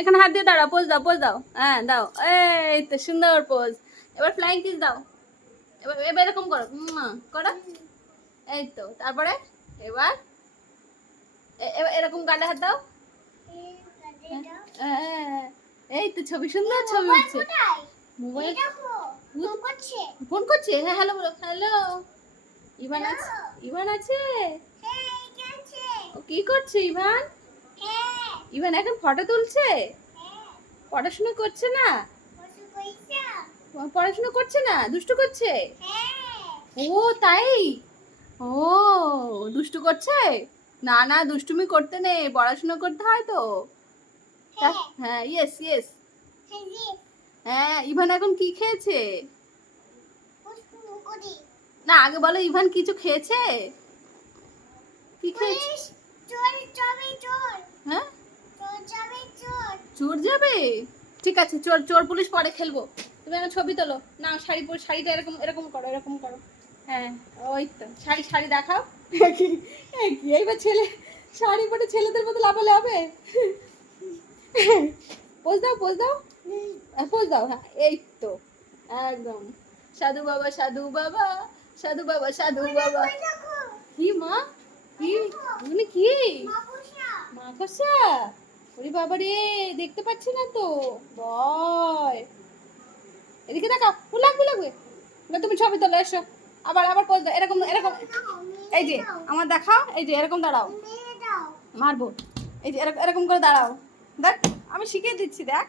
এখানে হাত দিয়ে দাঁড়াও, পোজ দাও, পোজ দাও, হ্যাঁ দাও, এই তো সুন্দর পোজ। এবার ফ্লাইং কিস দাও, এবার এবার এরকম করো, করো, এই তো। তারপরে এবার এবার এরকম গালে হাত দাও, হ্যাঁ, এই তো ছবি, সুন্দর ছবি উঠছে। মোবাইল ফোন করছে, হ্যাঁ হ্যালো বলো, হ্যালো। ইভান আছে, ইভান আছে, ও কি করছে ইভান? ইভান এখন ফটো তুলছে, পড়াশোনা করছে না? পড়াশোনা করছে না, দুষ্টু করছে? ও তাই, ও দুষ্টু করছে? না না, দুষ্টুমি করতে নেই, পড়াশোনা করতে হয় তো। হ্যাঁ, ইয়েস ইয়েস। হ্যাঁ, ইভান এখন কি খেয়েছে? না, আগে বলো, ইভান কিছু খেয়েছে? কি খেয়েছে? হ্যাঁ, চোর যাবে? ঠিক আছে, চোর চোর পুলিশ পরে খেলবো। তুমি এখন ছবি তোলো না, শাড়ি পরে, শাড়িটা এরকম এরকম করো, এরকম করো। হ্যাঁ, ওই তো, শাড়ি শাড়ি দেখাও। কি এইবার ছেলে শাড়ি পরে ছেলেদের মতো লাফালে হবে? পোজ দাও, পোজ দাও, পোজ দাও, হ্যাঁ এই তো, একদম। সাধু বাবা, সাধু বাবা, সাধু বাবা, সাধু বাবা। কি মা, কি মানে কি? মাকড়সা? ওরে বাবা রে, দেখতে পাচ্ছি না তো। ভয়, এদিকে তাকাও, লাগবে লাগবে না। তুমি ছবি তোলো, এসো। আবার আবার পোজ দাও, এরকম এরকম। এই যে আমার দেখাও, এই যে এরকম দাঁড়াও, মারবো। এই যে এরকম এরকম করে দাঁড়াও, দেখ আমি শিখিয়ে দিচ্ছি, দেখ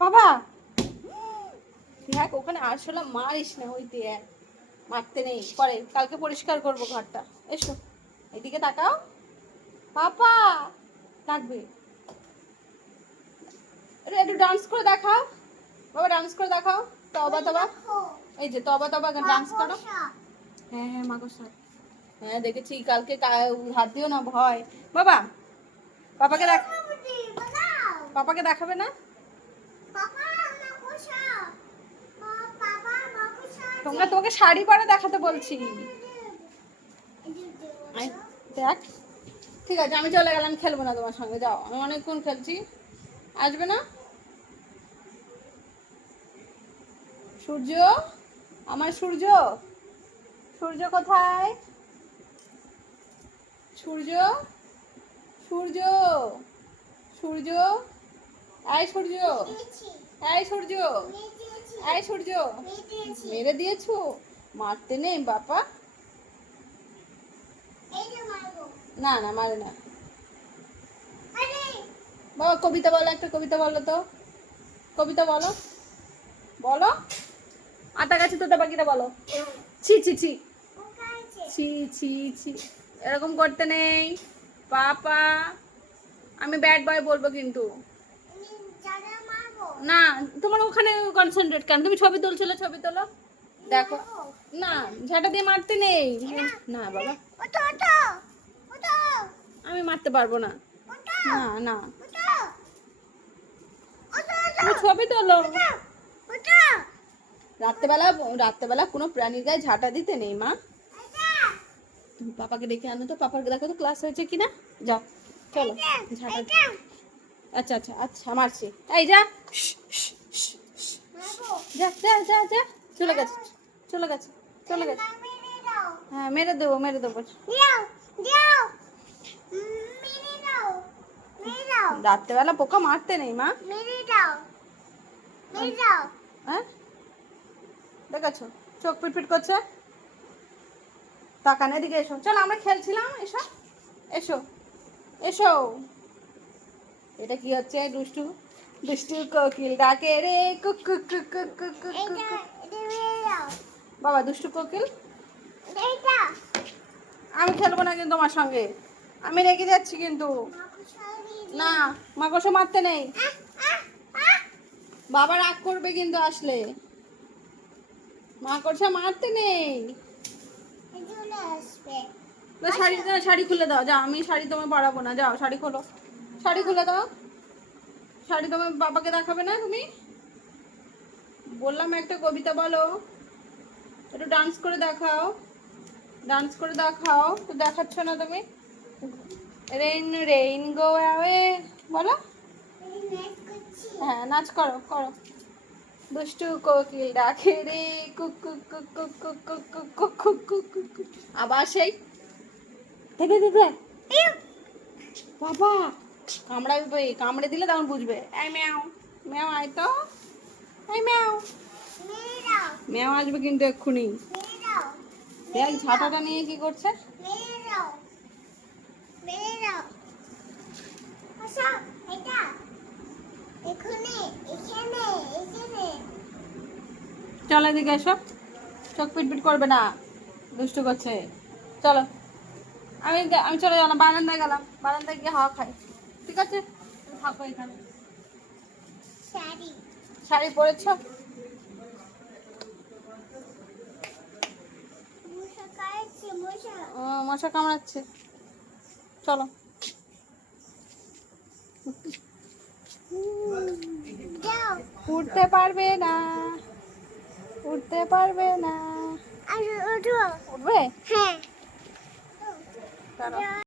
বাবা। দেখ ওখানে আসলে মারিস না, ওই দেখ, মারতে নেই, পরে কালকে পরিষ্কার করবো ঘরটা। এসো, এদিকে তাকাও, পাপা লাগবে। একটু ডান্স করে দেখাও বাবা, ডান্স করে দেখাও, তবা তবা। এই যে তবা তবা ডান্স করো। হ্যাঁ হ্যাঁ, মাকড়সা, হ্যাঁ দেখেছি কালকে, হাত দিও না, ভয় বাবা। পাপাকে দেখ, পাপাকে দেখাবে না? তোমরা, তোমাকে শাড়ি পরে দেখাতে বলছি। দেখ, ঠিক আছে, আমি চলে গেলাম, খেলবো না তোমার সঙ্গে, যাও, আমি অনেকক্ষণ খেলছি। আসবে না? সূর্য, আমার সূর্য, সূর্য কোথায়? সূর্য, সূর্য, সূর্য, এই সূর্য, এই সূর্য, এই সূর্য, মেরে দিয়েছো? মারতে নেই বাবা। না না, মারে না বাবা। কবিতা বলো, একটা কবিতা বলো তো, কবিতা বলো, বলো। আতা গাছে তোতা পাখিটা বলো। ছি ছি ছি, ছি ছি ছি, এরকম করতে নেই পাপা। আমি ব্যাড বয় বলবো কিন্তু। না, তোমার ওখানে কনসেন্ট্রেট কেন? তুমি ছবি তুলছিলে, ছবি তোলো, দেখো। না, ঝাঁটা দিয়ে মারতে নেই। না বাবা, আমি মারতে পারবো না। না না, তুমি ছবি তোলো। রাত্রেবেলা, রাত্রেবেলা কোনো প্রাণীর গায়ে ঝাঁটা দিতে নেই মা। তুমি পাপাকে ডেকে আনো তো, পাপাকে দেখো তো ক্লাস হয়েছে কিনা। যাও, চলো, ঝাঁটা। আচ্ছা আচ্ছা আচ্ছা, মারছি, এই যা, যা যা যা যা, চলে গেছে, চলে গেছে, চলে গেছে। হ্যাঁ, মেরে দেবো, মেরে দেবো। রাত্রেবেলা পোকা মারতে নেই মা। হ্যাঁ, দেখেছো চোখ পিটপিট করছে, তাকান, এদিকে এসো, চলো আমরা খেলছিলাম, এসো এসো এসো। এটা কি হচ্ছে? দুষ্টু, দুষ্টু কোকিল ডাকে রে, cook cook cook cook cook cook cook. বাবা দুষ্টু কোকিল, আমি খেলবো না কিন্তু তোমার সঙ্গে, আমি রেগে যাচ্ছি কিন্তু। না, মাকড়সা মারতে নেই, বাবা রাগ করবে কিন্তু আসলে। মাকড়সা মারতে নেই। শাড়ি, শাড়ি খুলে দাও, যাও, আমি শাড়ি তোমায় পরাবো না, যাও শাড়ি খোলো, শাড়ি খুলে দাও। শাড়ি তোমার বাবাকে দেখাবে না তুমি? বললাম একটা কবিতা বলো, একটু ডান্স করে দেখাও, ডান্স করে দেখাও, তো দেখাচ্ছ না তুমি। রেইন রেইন গো অ্যাওয়ে বলো। হ্যাঁ নাচ করো করো। দুষ্টু কোকিল ডাকে রে cook cook cook cook cook cook cook cook cook cook cook cook. আবার সেই দে দে দে দে। বাবা কামড়াবে, কামড়ে দিলে তখন বুঝবে। এই ম্যাও ম্যাও আয় তো, এই ম্যাও ম্যাও আসবে কিন্তু এক্ষুনি। দেখ ঝাঁটাটা নিয়ে কি করছে। চলো এদিকে এসো, চোখ পিটপিট করবে না, দুষ্টু করছে। চলো আমি আমি চলে গেলাম, বারান্দায় গেলাম, বারান্দায় গিয়ে হাওয়া খাই। ঠিক আছে তুমি থাকো এখানে। শাড়ি পরেছো? ও মশা কামড়াচ্ছে, চলো। উঠতে পারবে না, উঠতে পারবে না। উঠবে? হ্যাঁ।